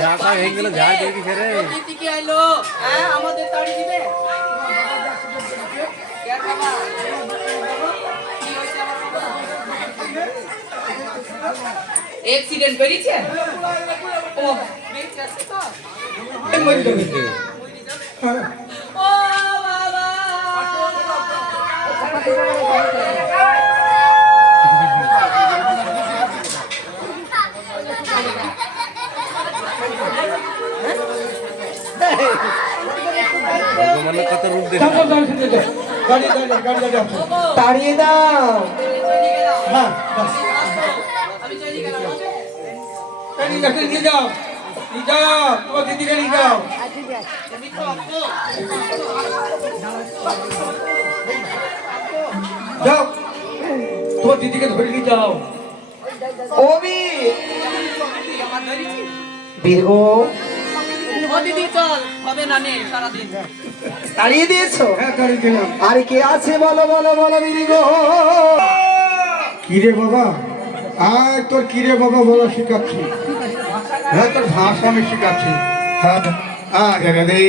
যাটা হয়ে গেল যা দেখি রে দিকে আইলো হ্যাঁ আমাদের তাড়ি দিবে কে খাবা কি হইছে আমার বাবা অ্যাক্সিডেন্ট করেছে ও বেঁচে আছে তো ও বাবা ভগবানের কত রূপ দেখে তাড়িয়ে দাও। হ্যাঁ আমি চলে গেলাম নিয়ে যাও, নিয়ে যাও, তোমার দিদিকে নিয়ে যাও। আমি তো আপু যাও, তোমার দিদিকে ধরে নিয়ে যাও। ওবি আমার ধরেছি বীরগ ও দিদি চল হবে না নে সারা দিন তাড়িয়ে দিয়েছো? হ্যাঁ তাড়িয়ে দিলাম। আর কে আছে বলো বলো বলো বীরগ। কিরে বাবা, আয় তোর কিরে বাবা বলা শিখাচ্ছি। হ্যাঁ তোর ভাষা আমি শিখাচ্ছি। হ্যাঁ জাগাদি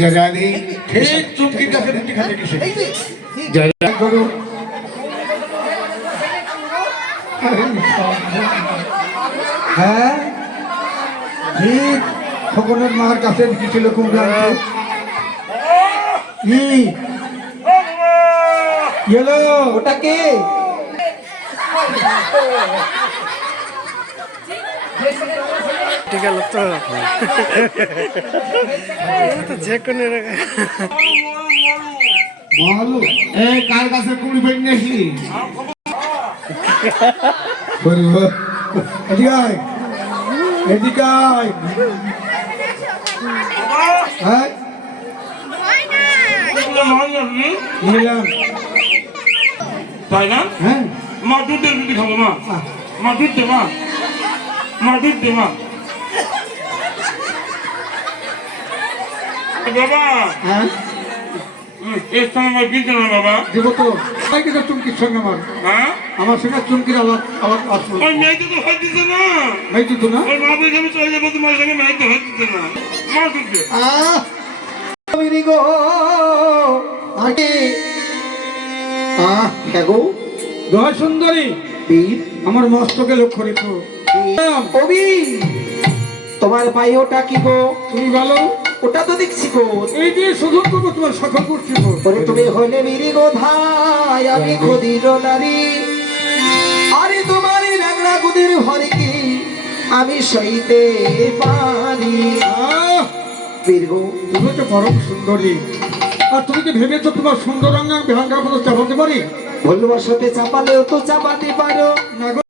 জাগাদি ঠিক চুমকির কাছে রুটি খাতে গেছে। জাগাদি করো। হ্যাঁ ঠিক খবরের মার কাছে গেছিল কুমড়া ওটা কে? ঠিক আছে তো যে কোনো বলো এই কার কাছে কুড়ি পেট নিয়েছি এদিকায় এদিকায় হ্যাঁ নিলাম তাই না হ্যাঁ মা দুধ দিয়ে রুটি খাবো মা মা দুধ দে মা মা দুধ দে মা বাবা হ্যাঁ এর সঙ্গে আমার কিনতে না বাবা দেব তো তাই কিন্তু চুমকির সঙ্গে হ্যাঁ আমার সঙ্গে চুমকির আলাপ আলাপ আসবো ওই মেয়েকে তো হয়ে দিতে না নাই তো না ওই মা বলছে আমি চলে যাবো তোমার সঙ্গে মেয়েকে হয়ে দিতে না মা দুধ দে বীরগ আগে হ্যাঁ গো জয় সুন্দরী বীর আমার মস্তকে লক্ষ্য রেখো ওবি তোমার পায়ে ওটা কি গো? তুমি বলো ওটা তো দেখছি গো। এই দিয়ে শুধু করবো তোমার সকল করছি ওরে তুমি হলে বীরগ ধাই আমি খদির নারী আরে তোমার ল্যাংড়া গুদির ভরে কি আমি সইতে পারি। বীরগ তুমি তো পরম সুন্দরী আর তুমি কি ভেবেছো তোমার সুন্দর অঙ্গাঙ্গ বিহাঙ্গার মতো চাপাতে পারি? ভুলবশতে চাপালেও তো চাপাতে পারো না গো